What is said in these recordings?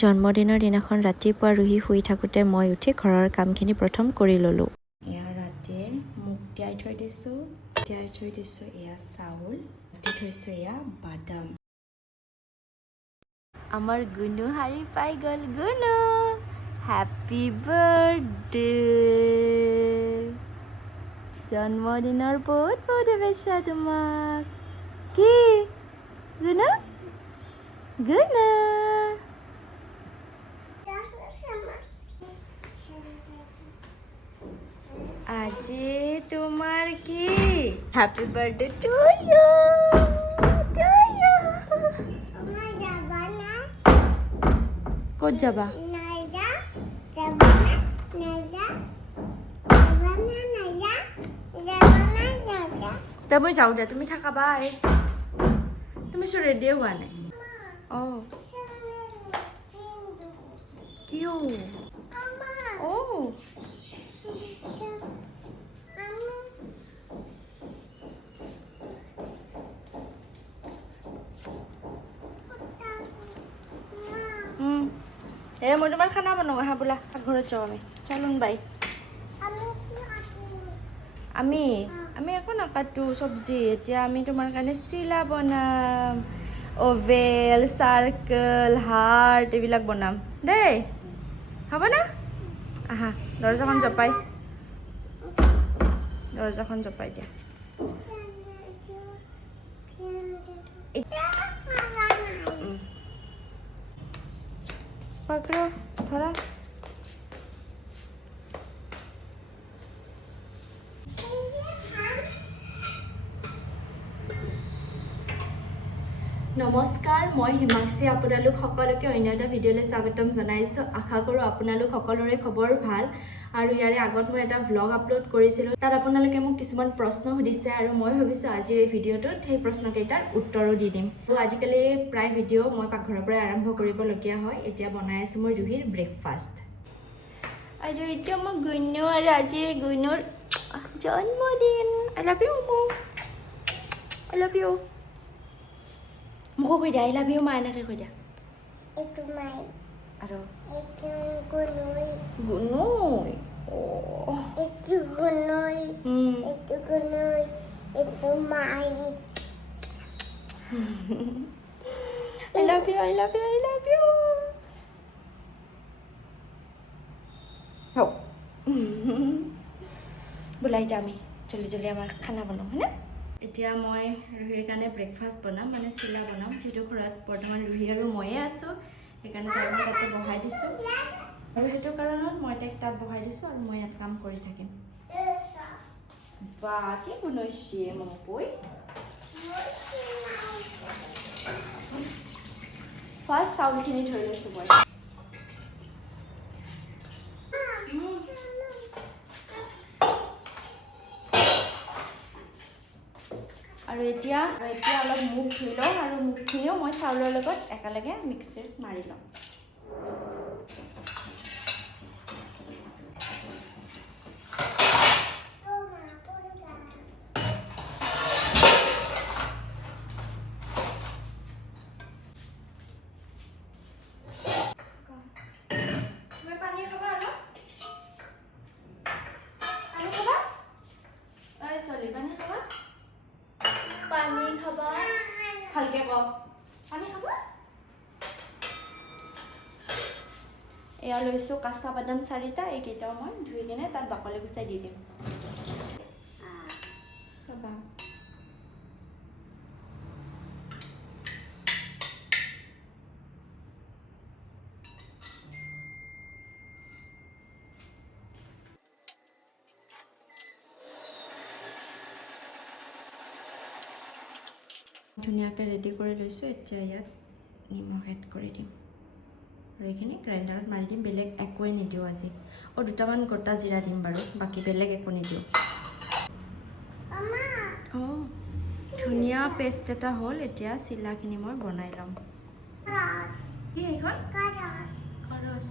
জন্মদিনৰ দিনাখন ৰাতিপুৱা ৰুহি শুই থাকোঁতে মই উঠি ঘৰৰ কামখিনি প্ৰথম কৰি ল'লোঁ। এয়া ৰাতিয়ে মুগ তিয়াই থৈ দিছোঁ, এয়া চাউল, কাটি থৈছোঁ এয়া বাদাম। আমাৰ গুণু শাৰী পাই গ'ল। গুণু হেপী বাৰ্থডে, জন্মদিনৰ বহুত বহুত শুভেচ্ছা তোমাক। কি গুণু? গুণু আজি তোমাৰ কি? Happy birthday to you, to you. ক'ত যাবা? তে মই যাওঁ দে, তুমি থাকা বাই। তুমি চোন ৰেডিয়ে হোৱা নাই। অঁ কিয়? অঁ মই তোমাৰ খানা বনাওঁ, আহা বোলা ঘৰত যাওঁ আমি। চালোন বাই। আমি একো নাকাটো চব্জি। এতিয়া আমি তোমাৰ কাৰণে চিলা বনাম, অভেল, চাৰ্কেল, হাৰ্ট এইবিলাক বনাম দেই, হ'ব না? আহা দৰ্জাখন জপাই দিয়া। ধৰা নমস্কাৰ, মই হিমাক্ষী। আপোনালোক সকলোকে অন্য এটা ভিডিঅ'লৈ স্বাগতম জনাইছোঁ। আশা কৰোঁ আপোনালোক সকলোৰে খবৰ ভাল। আৰু ইয়াৰে আগত মই এটা ভ্লগ আপলোড কৰিছিলোঁ, তাত আপোনালোকে মোক কিছুমান প্ৰশ্ন সুধিছে আৰু মই ভাবিছোঁ আজিৰ এই ভিডিঅ'টোত সেই প্ৰশ্নকেইটাৰ উত্তৰো দি দিম। আৰু আজিকালি প্ৰায় ভিডিঅ' মই পাকঘৰৰ পৰাই আৰম্ভ কৰিবলগীয়া হয়। এতিয়া বনাই আছোঁ মই ৰুহিৰ ব্ৰেকফাষ্ট। আৰু এতিয়া মই গুণু, আৰু আজি গুণুৰ জন্মদিন। আই লাভ ইউ মোক, আই লাভ ইউ। মোকো কৈ দিয়া আই লাভ ইউ মা, এনেকৈ কৈ দিয়া। আৰু গুণুই I love you, I love you, I love you. বোলা এতিয়া আমি জলদি আমাৰ খানা বনাম, হয়নে? এতিয়া মই ৰুহিৰ কাৰণে ব্ৰেকফাষ্ট বনাম, মানে চিলা বনাম। যিহেতু ঘৰত বৰ্তমান ৰুহি আৰু ময়ে আছোঁ, সেইকাৰণে তাইক মই তাতে বহাই দিছোঁ। আৰু সেইটো কাৰণত মই তাইক তাত বহাই দিছোঁ আৰু মই ইয়াত কাম কৰি থাকিম। বা কি বনাইছে মমপৈ? ফাৰ্ষ্ট চাউলখিনি ধুই লৈছোঁ মই। আৰু এতিয়া অলপ মুগ ধুই লওঁ, আৰু মুগখিনিও মই চাউলৰ লগত একেলগে মিক্সিত মাৰি লওঁ। পানী খাবা? ভালকে ক, পানী খাবা? এয়া লৈছোঁ কাঁচা বাদাম 4টা, এইকেইটাও মই ধুই কিনে তাত বাকলি গুচাই দি দিম। চাবা ধুনীয়াকৈ ৰেডি কৰি লৈছোঁ। এতিয়া ইয়াত নিমখ এড কৰি দিম আৰু এইখিনি গ্ৰাইণ্ডাৰত মাৰি দিম। বেলেগ একোৱে নিদিওঁ আজি। দুটামান গোটা জিৰা দিম বাৰু, বাকী বেলেগ একো নিদিওঁ। অঁ ধুনীয়া পেষ্ট এটা হ'ল। এতিয়া চিলাখিনি মই বনাই ল'ম। কি এইখন? খৰচ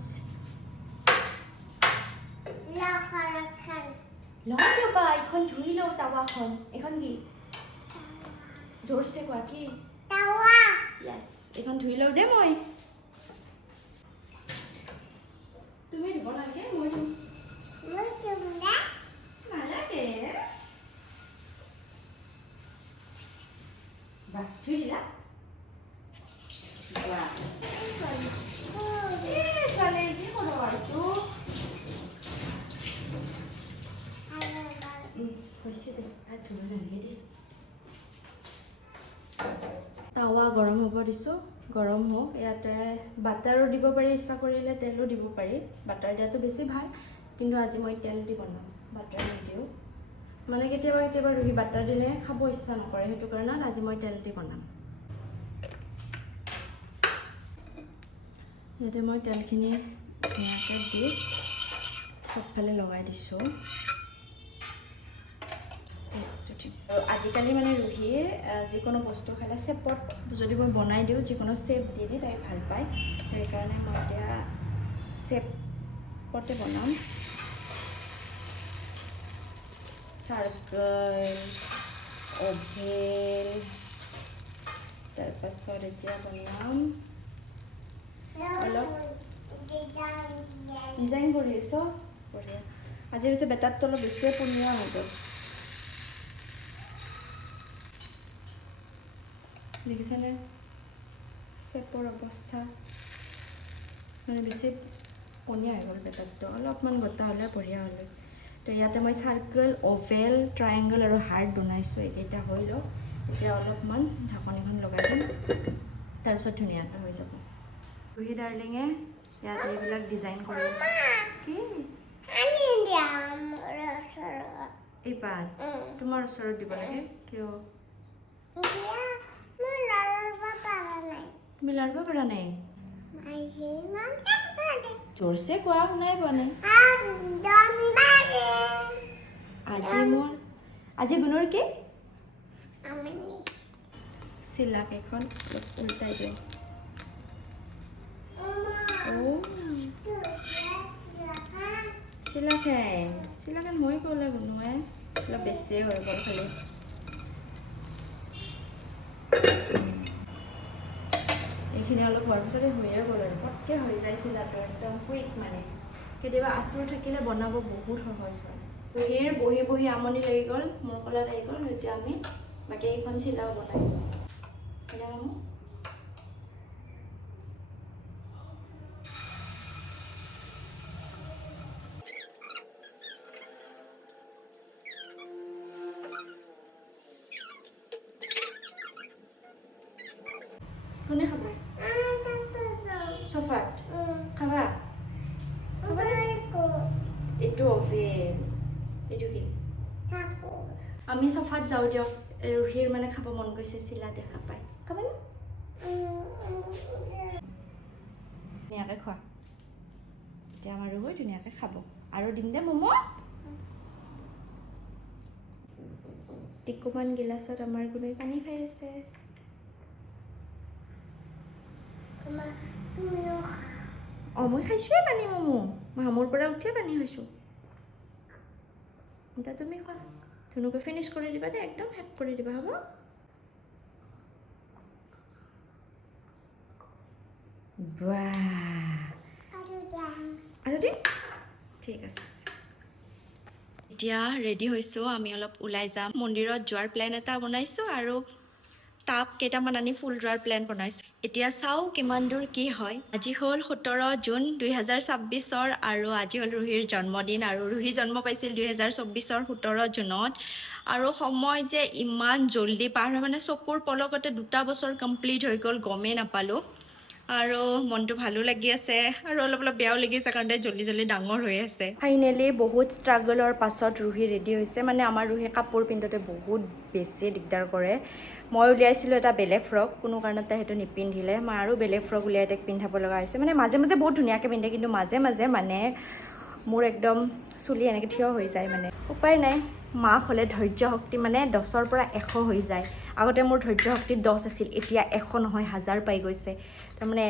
লওঁ ৰ'বা, এইখন ধুই লওঁ টাৱাখন। এইখন কি? জোৰছে কোৱা, কি? য়েছ, এইখন ধুই লওঁ দেই মই। বাহ ধুই দিলা বাহ ছোৱালী কি কৰিব এইটো হৈছে দে আৰু ধুব নালাগে দেই তাৱা গৰম হ'ব দিছোঁ গৰম হওক ইয়াতে বাটাৰো দিব পাৰি ইচ্ছা কৰিলে তেলো দিব পাৰি বাটাৰ দিয়াটো বেছি ভাল কিন্তু আজি মই তেল দি বনাম বাটাৰ নিদিওঁ মানে কেতিয়াবা কেতিয়াবা ৰুহি বাটাৰ দিলে খাব ইচ্ছা নকৰে সেইটো কাৰণত আজি মই তেল দি বনাম ইয়াতে মই তেলখিনি ধুনীয়াকৈ দি চবফালে লগাই দিছোঁ আৰু আজিকালি মানে ৰুহিয়ে যিকোনো বস্তু খালে চেপত যদি মই বনাই দিওঁ যিকোনো চেপ দি দি তাই ভাল পায় সেইকাৰণে মই এতিয়া চেপতে বনাম চাৰ্কল অভেল তাৰপাছত এতিয়া বনাম অলপ ডিজাইন কৰি আছোঁ বঢ়িয়া আজি পিছে বেটাৰটো অলপ বেছিয়ে পনীয়া হৈ গ'ল দেখিছেনে চেপৰ অৱস্থা মানে বেছি পনীয়া হৈ গ'ল বেটাৰটো অলপমান গোটা হ'লে বঢ়িয়া হ'লে তো ইয়াতে মই চাৰ্কল অভেল ট্ৰায়েংগল আৰু হাৰ্ট বনাইছোঁ এইকেইটা হৈ লওক এতিয়া অলপমান ঢাকনিখন লগাই দিম তাৰপিছত ধুনীয়াকৈ হৈ যাব ৰুহি ডাৰ্লিঙে ইয়াত এইবিলাক ডিজাইন কৰি আছে কি এই পাত তোমাৰ ওচৰত দিব লাগে কিয় তুমি লাৰিব পৰা নাই জোৰছে কোৱা শুনাই পোৱা নাই আজি গুণৰ কি চিলাক এখন উল্টাই দিওঁ চিলাখেন মই ক'লে বনোৱাই অলপ বেছিয়ে হৈ গ'ল খালি এইখিনি অলপ হোৱাৰ পিছতে হৈয়ে গ'ল আৰু পটকৈ হৈ যায় চিলাটো একদম কুইক মানে কেতিয়াবা আঁতৰ থাকিলে বনাব বহুত সহজ হয় ৰুহিৰ বহি বহি আমনি লাগি গ'ল মোৰ কলাত আহি গ'ল এতিয়া আমি বাকী এইখন চিলাও বনাই কোনে খাব চফাত খাবা এইটো অভেল এইটো কি আমি চফাত যাওঁ দিয়ক ৰুহিৰ মানে খাব মন গৈছে চিলা দেখা পাই খাবানে ধুনীয়াকৈ খোৱা এতিয়া আমাৰ ৰুহি ধুনীয়াকৈ খাব আৰু দিম দে ম'ম' টিকুমান গিলাচত আমাৰ গুণে পানী খাই আছে মই খাইছোৱে পানী ম'ম' মামুৰ পৰা উঠিয়ে পানী খাইছোঁ এতিয়া তুমি খোৱা ধুনুকৈ ফিনিছ কৰি দিবা দেই একদম শেষ কৰি দিবা হ'ব আৰু দিম ঠিক আছে এতিয়া ৰেডি হৈছোঁ আমি অলপ ওলাই যাম মন্দিৰত যোৱাৰ প্লেন এটা বনাইছোঁ আৰু টাব কেইটামান আনি ফুল ৰোৱাৰ প্লেন বনাইছোঁ এতিয়া চাওঁ কিমান দূৰ কি হয় আজি হ'ল 17 জুন 2026 আৰু আজি হ'ল ৰুহিৰ জন্মদিন আৰু ৰুহি জন্ম পাইছিল 2024 17 জুনত আৰু সময় যে ইমান জল্দি পাৰ হয় মানে চকুৰ পলকতে 2 বছৰ কমপ্লিট হৈ গ'ল গমেই নাপালোঁ আৰু মনটো ভালো লাগি আছে আৰু অলপ বেয়াও লাগি আছে কাৰণ জল্দি জল্দি ডাঙৰ হৈ আছে ফাইনেলি বহুত ষ্ট্ৰাগলৰ পাছত ৰুহি ৰেডি হৈছে মানে আমাৰ ৰুহি কাপোৰ পিন্ধোতে বহুত বেছি দিগদাৰ কৰে মই উলিয়াইছিলোঁ এটা বেলেগ ফ্ৰক কোনো কাৰণতে সেইটো নিপিন্ধিলে মই আৰু বেলেগ ফ্ৰক উলিয়াই তাইক পিন্ধাব লগা হৈছে মানে মাজে মাজে বহুত ধুনীয়াকৈ পিন্ধে কিন্তু মাজে মাজে মানে মোৰ একদম চুলি এনেকৈ থিয় হৈ যায় মানে উপায় নাই মাক হ'লে ধৈৰ্য শক্তি মানে 10ৰ পৰা 100 হৈ যায় আগতে মোৰ ধৈৰ্য শক্তি 10 আছিল এতিয়া 100 নহয় 1000 পাই গৈছে তাৰমানে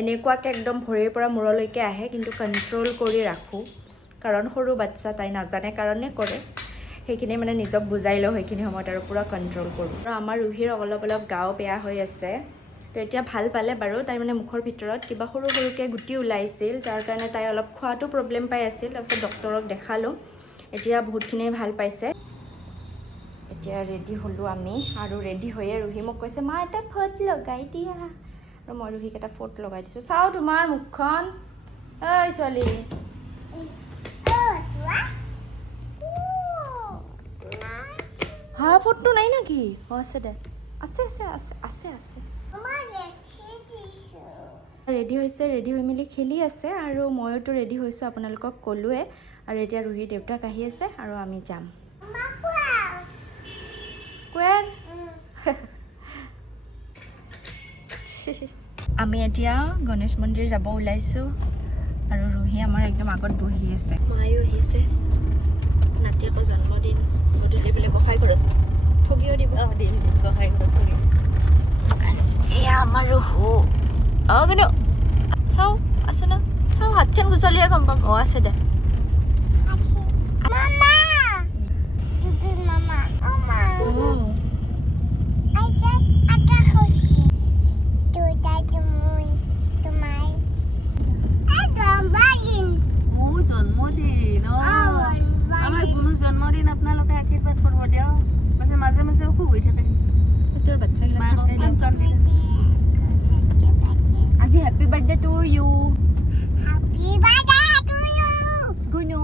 এনেকুৱাকৈ একদম ভৰিৰ পৰা মূৰলৈকে আহে কিন্তু কণ্ট্ৰল কৰি ৰাখোঁ কাৰণ সৰু বাচ্চা তাই নাজানে কাৰণে কৰে সেইখিনি মানে নিজক বুজাই লওঁ সেইখিনি সময়ত আৰু পূৰা কণ্ট্ৰল কৰোঁ আৰু আমাৰ ৰুহিৰ অলপ গাও বেয়া হৈ আছে তো এতিয়া ভাল পালে বাৰু তাই মানে মুখৰ ভিতৰত কিবা সৰু সৰুকৈ গুটি ওলাইছিল যাৰ কাৰণে তাই অলপ খোৱাটো প্ৰব্লেম পাই আছিল তাৰপিছত ডক্তৰক দেখালোঁ এতিয়া বহুতখিনি ভাল পাইছে এতিয়া ৰেডি হ'লোঁ আমি আৰু ৰেডি হৈয়ে ৰুহি মোক কৈছে মা এটা ফট লগাই দিয়া আৰু মই ৰুহিক এটা ফট লগাই দিছোঁ চাওঁ তোমাৰ মুখখন ঐ ছোৱালী হা ফটো নাই নাকি অঁ আছে দে আছে আছে আছে আছে আছে ৰেডি হৈছে ৰেডি হৈ মেলি খেলি আছে আৰু ময়োতো ৰেডি হৈছোঁ আপোনালোকক ক'লোৱে আৰু এতিয়া ৰুহিৰ দেউতাক আহি আছে আৰু আমি যাম স্কুৱেৰ আমি এতিয়া গণেশ মন্দিৰ যাব ওলাইছোঁ আৰু ৰুহি আমাৰ একদম আগত বহি আছে মায়ো আহিছে নাতি আকৌ জন্মদিন গধূলি বোলে গোসাঁই ঘৰত ঠগিও দিব দিম গোসাঁই ঘৰত ঠগিম এয়া আমাৰ ৰুহু অঁ কিন্তু চাওঁ আছে না চাওঁ হাতখন গুচলিয়ে গম পাম অঁ আছে দে জন্মদিন আপোনালোকে আশীৰ্বাদ কৰিব দিয়ক মাজে মাজে মাজে অসুখ হৈ থাকে তোৰ বাচ্চাগিলাক আজি হেপী বাৰ্থডে টু ইউ গুনু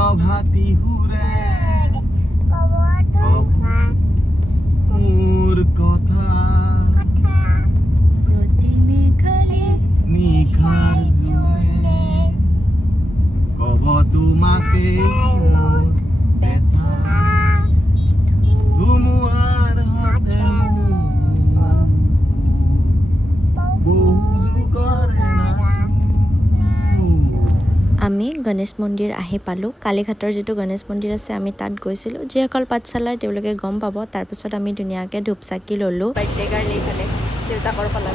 প্রভাতি হুরে মোর কথা প্রতি মেঘালে নিখার জুনে কব তোমাকে মোর ব্যথা ধুমুয়ার হাতে বহু করে আমি গণেশ মন্দিৰ আহি পালোঁ কালীঘাটৰ যিটো গণেশ মন্দিৰ আছে আমি তাত গৈছিলোঁ যিসকল পাঠশালাৰ তেওঁলোকে গম পাব তাৰপিছত আমি ধুনীয়াকৈ ধূপ চাকি ল'লোঁ বাৰ্থডে গাৰ্ল এইফালে দেউতাকৰ ফালে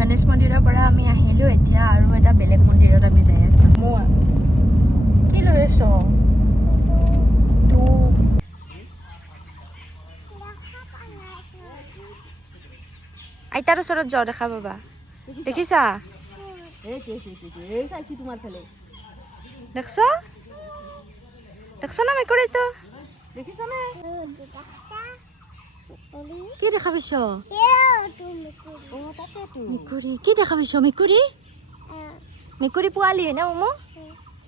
গণেশ মন্দিৰৰ পৰা আমি আহিলোঁ এতিয়া আৰু এটা বেলেগ মন্দিৰত আমি যাই আছোঁ মই কি লৈ আছ আইতাৰ ওচৰত যাওঁ দেখা পাবা দেখিছা দেখছ দেখছ না মেকুৰীটো দেখিছানে কি দেখা পাইছ মেকুৰী কি দেখা পাইছ মেকুৰী মেকুৰী পোৱালি হে না মমো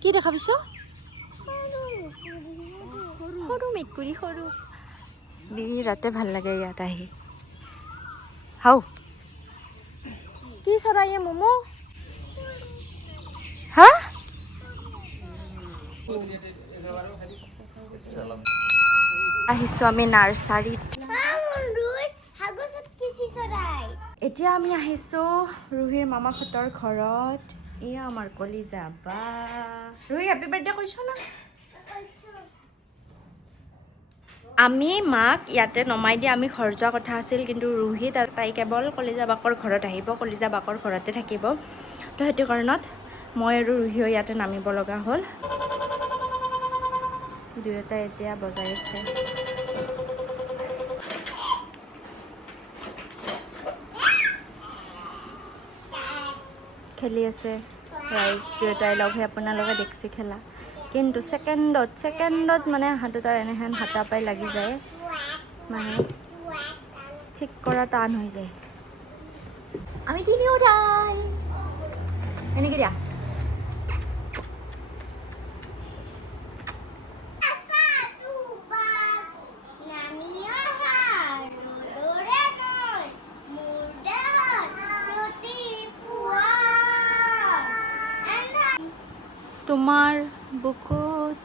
কি দেখা পাইছ সৰু মেকুৰী সৰু বিৰাতে ভাল লাগে ইয়াত আহি হাও কি চৰাইয়ে মমো হা আহিছোঁ আমি নাৰ্চাৰীত এতিয়া আমি আহিছোঁ ৰুহিৰ মামাহঁতৰ ঘৰত এয়া আমাৰ কলিজা বা ৰুহি হেপী বাৰ্থডে কৈছ না আমি মাক ইয়াতে নমাই দি আমি ঘৰ যোৱা কথা আছিল কিন্তু ৰুহি তাই কেৱল কলিজা বাকৰ ঘৰত আহিব কলিজা বাকৰ ঘৰতে থাকিব তো সেইটো কাৰণত মই আৰু ৰুহিও ইয়াতে নামিব লগা হ'ল দুয়োটাই এতিয়া বজাই আছে খেলি আছে ৰাইজ দুয়োটাই লগ হৈ আপোনালোকে দেখিছে খেলা কিন্তু ছেকেণ্ডত মানে দুটাৰ এনেহেন হাতা পাই লাগি যায় মানে ঠিক কৰা টান হৈ যায় আমি তিনিওটাই এনেকৈ দিয়া তোমাৰ বুকুত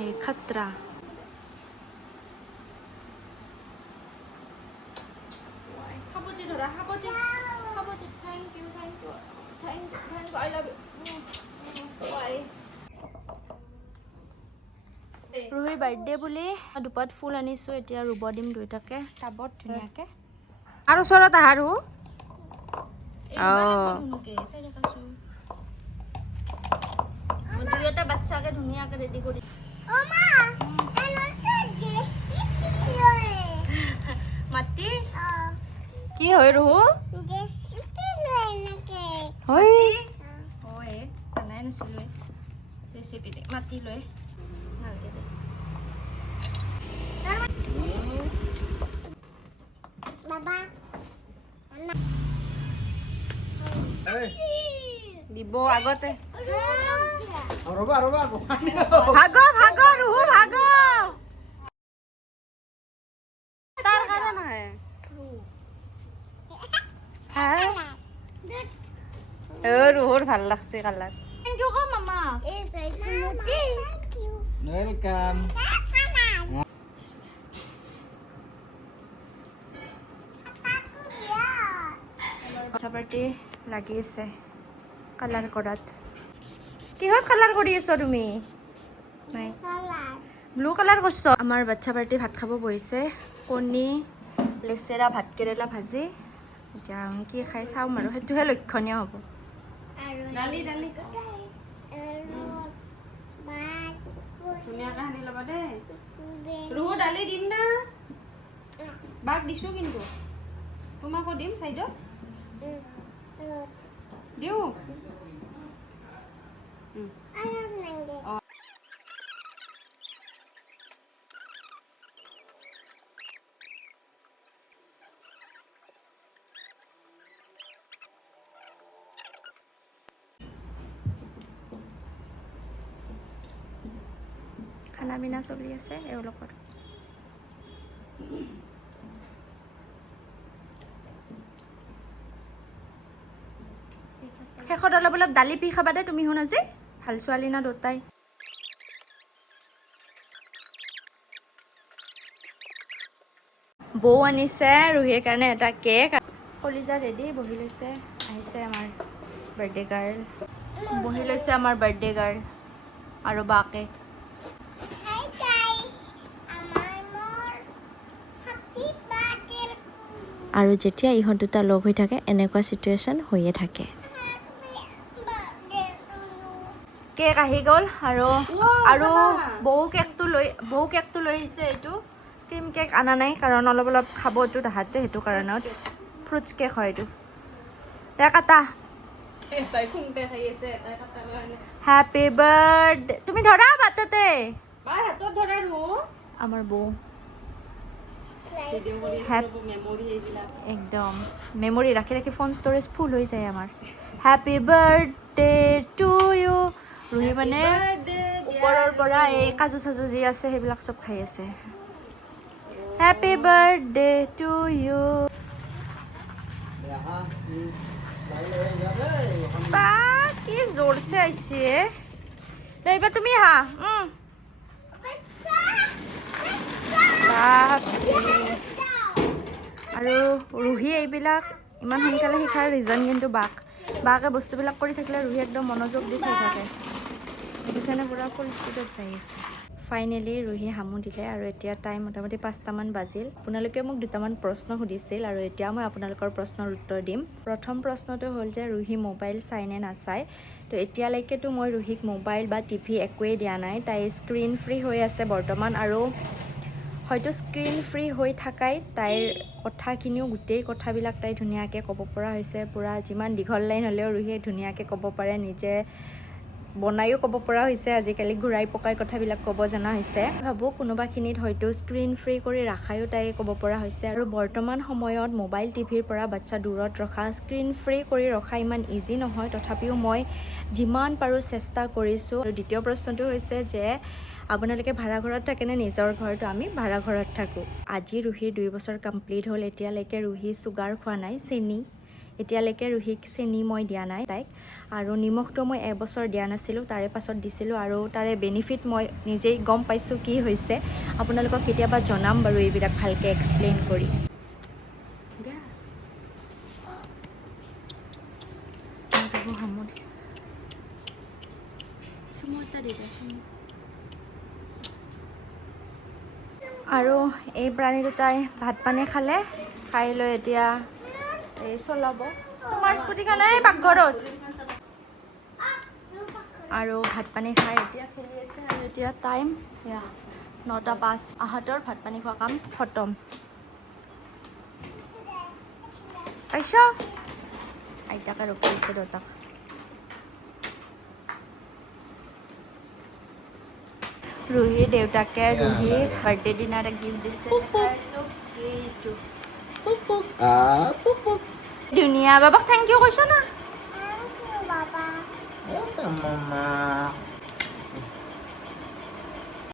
এই খতৰা সাবতি ধৰা সাবতি সাবতি thank you I love you ৰুহিৰ বাৰ্থডে বুলি দুপাত ফুল আনিছোঁ এতিয়া ৰুব দিম দুইটাকে টাবত ধুনীয়াকৈ আৰু ওচৰত আহাৰো দুয়োটা বাচ্চাকে ধুনীয়াকৈ ৰেডি কৰি মাতি কি হয় ৰুহু হয় হয় জানাই নাছিলোঁ ৰেচিপিতে মাতি লৈ ভালকৈ দে দিব আগতে ৰ'বা ভাগ ভাগ ৰুহু ভাগ তাৰ কাৰণে নহয় ৰুহুৰ ভাল লাগছে কালাৰ থেংক ইউ ক মামা ৱেলকাম বাচ্চা পাৰ্টি লাগি আছে কালাৰ কৰাত কিহত কালাৰ কৰি আছ তুমি নাই ব্লু কালাৰ কৰিছ আমাৰ বাচ্চা পাৰ্টি ভাত খাব বহিছে কণী লেচেৰা ভাতকেৰেলা ভাজি এতিয়া কি খাই চাম আৰু সেইটোহে লক্ষণীয় হ'ব দালি দালি ধুনীয়াকৈ সানি ল'বা দেই ৰুহু দালি দিম না বাক দিছোঁ কিন্তু তোমাকো দিম চাইডত দিওঁ খানা পিনা চলি আছে এওঁলোকৰ শেষত অলপ অলপ দালি পি খাবা দে তুমি শুন আজি ভাল ছোৱালী না দুটাই বৌ আনিছে ৰুহিৰ কাৰণে এটা কেক কলিজা ৰেডি বহি লৈছে আহিছে আমাৰ বাৰ্থডে গাৰ্ল বহি লৈছে আমাৰ বাৰ্থডে গাৰ্ল আৰু বাকে আৰু যেতিয়া ইহঁত দুটা লগ হৈ থাকে এনেকুৱা চিটুৱেশ্যন হৈয়ে থাকে কেক আহি গ'ল আৰু বৌ কেকটো লৈ আহিছে এইটো ক্ৰীম কেক অনা নাই কাৰণ অলপ অলপ খাব এইটো তাহাঁতে সেইটো কাৰণত ফ্ৰুটছ কেক হয় এইটো দে কাটা হেপী বাৰ্থডে তুমি ধৰা বাটতে হাতত ধৰা ৰুহু আমাৰ বৌ একদম মেমৰি ৰাখি ৰাখি ফোন ষ্ট'ৰেজ ফুল হৈ যায় আমাৰ happy birthday to U Ruhi মানে ওপৰৰ পৰা এই কাজু চাজু যি আছে সেইবিলাক চব খাই আছে হেপী বাৰ্থডে টু ইউ বা কি জোৰছে আহিছে এইবাৰ তুমি হা আৰু ৰুহি এইবিলাক ইমান সোনকালে শিকাৰ ৰিজন কিন্তু বাকে বস্তুবিলাক কৰি থাকিলে ৰুহি একদম মনোযোগ দি চাই থাকে দেখিছেনে পুৰা ফুল স্পীডত যাই আছে ফাইনেলি ৰুহি হামু দিলে আৰু এতিয়া টাইম মোটামুটি 5টামান বাজিল আপোনালোকে মোক দুটামান প্ৰশ্ন সুধিছিল আৰু এতিয়া মই আপোনালোকৰ প্ৰশ্নৰ উত্তৰ দিম প্ৰথম প্ৰশ্নটো হ'ল যে ৰুহি মোবাইল চাই নে নাচায় তো এতিয়ালৈকেতো মই ৰুহিক মোবাইল বা টিভি একোৱেই দিয়া নাই তাই স্ক্ৰীণ ফ্ৰী হৈ আছে বৰ্তমান আৰু হয়তো স্ক্ৰীণ ফ্ৰী হৈ থাকাই তাইৰ কথাখিনিও গোটেই কথাবিলাক তাই ধুনীয়াকৈ ক'ব পৰা হৈছে পুৰা যিমান দীঘল লাইন হ'লেও ৰুহিয়ে ধুনীয়াকৈ ক'ব পাৰে নিজে বনায়ো ক'ব পৰা হৈছে আজিকালি ঘূৰাই পকাই কথাবিলাক ক'ব জনা হৈছে ভাবোঁ কোনোবাখিনিত হয়তো স্ক্ৰীণ ফ্ৰী কৰি ৰাখায়ো তাই ক'ব পৰা হৈছে আৰু বৰ্তমান সময়ত মোবাইল টিভিৰ পৰা বাচ্ছা দূৰত ৰখা স্ক্ৰীণ ফ্ৰী কৰি ৰখা ইমান ইজি নহয় তথাপিও মই যিমান পাৰোঁ চেষ্টা কৰিছোঁ আৰু দ্বিতীয় প্ৰশ্নটো হৈছে যে আপোনালোকে ভাড়া ঘৰত থাকেনে নিজৰ ঘৰতো আমি ভাড়া ঘৰত থাকোঁ আজি ৰুহিৰ 2 বছৰ কমপ্লিট হ'ল এতিয়ালৈকে ৰুহি চুগাৰ খোৱা নাই চেনি এতিয়ালৈকে ৰুহিক চেনি মই দিয়া নাই তাইক আৰু নিমখটো মই 1 বছৰ দিয়া নাছিলোঁ তাৰে পাছত দিছিলোঁ আৰু তাৰে বেনিফিট মই নিজেই গম পাইছোঁ কি হৈছে আপোনালোকক কেতিয়াবা জনাম বাৰু এইবিলাক ভালকৈ এক্সপ্লেইন কৰি আৰু এই প্ৰাণী দুটাই ভাত পানী খালে খাই লৈ এতিয়া এই চলাব তোমাৰ স্কুটিখন এই পাকঘৰত আৰু ভাত পানী খাই এতিয়া খেলি আছে আৰু এতিয়া টাইম 9:05 আহাতৰ ভাত পানী খোৱা কাম খতম আইছা আইতাকে ৰখিছে দেউতাক ৰুহিৰ দেউতাকে ৰুহিৰ বাৰ্থডে দিনাৰ এটা গিফ্ট দিছে দেখাইছোঁ এইটো ধুনীয়া বাবাক থেংক ইউ কৈছ না Welcome, Mama.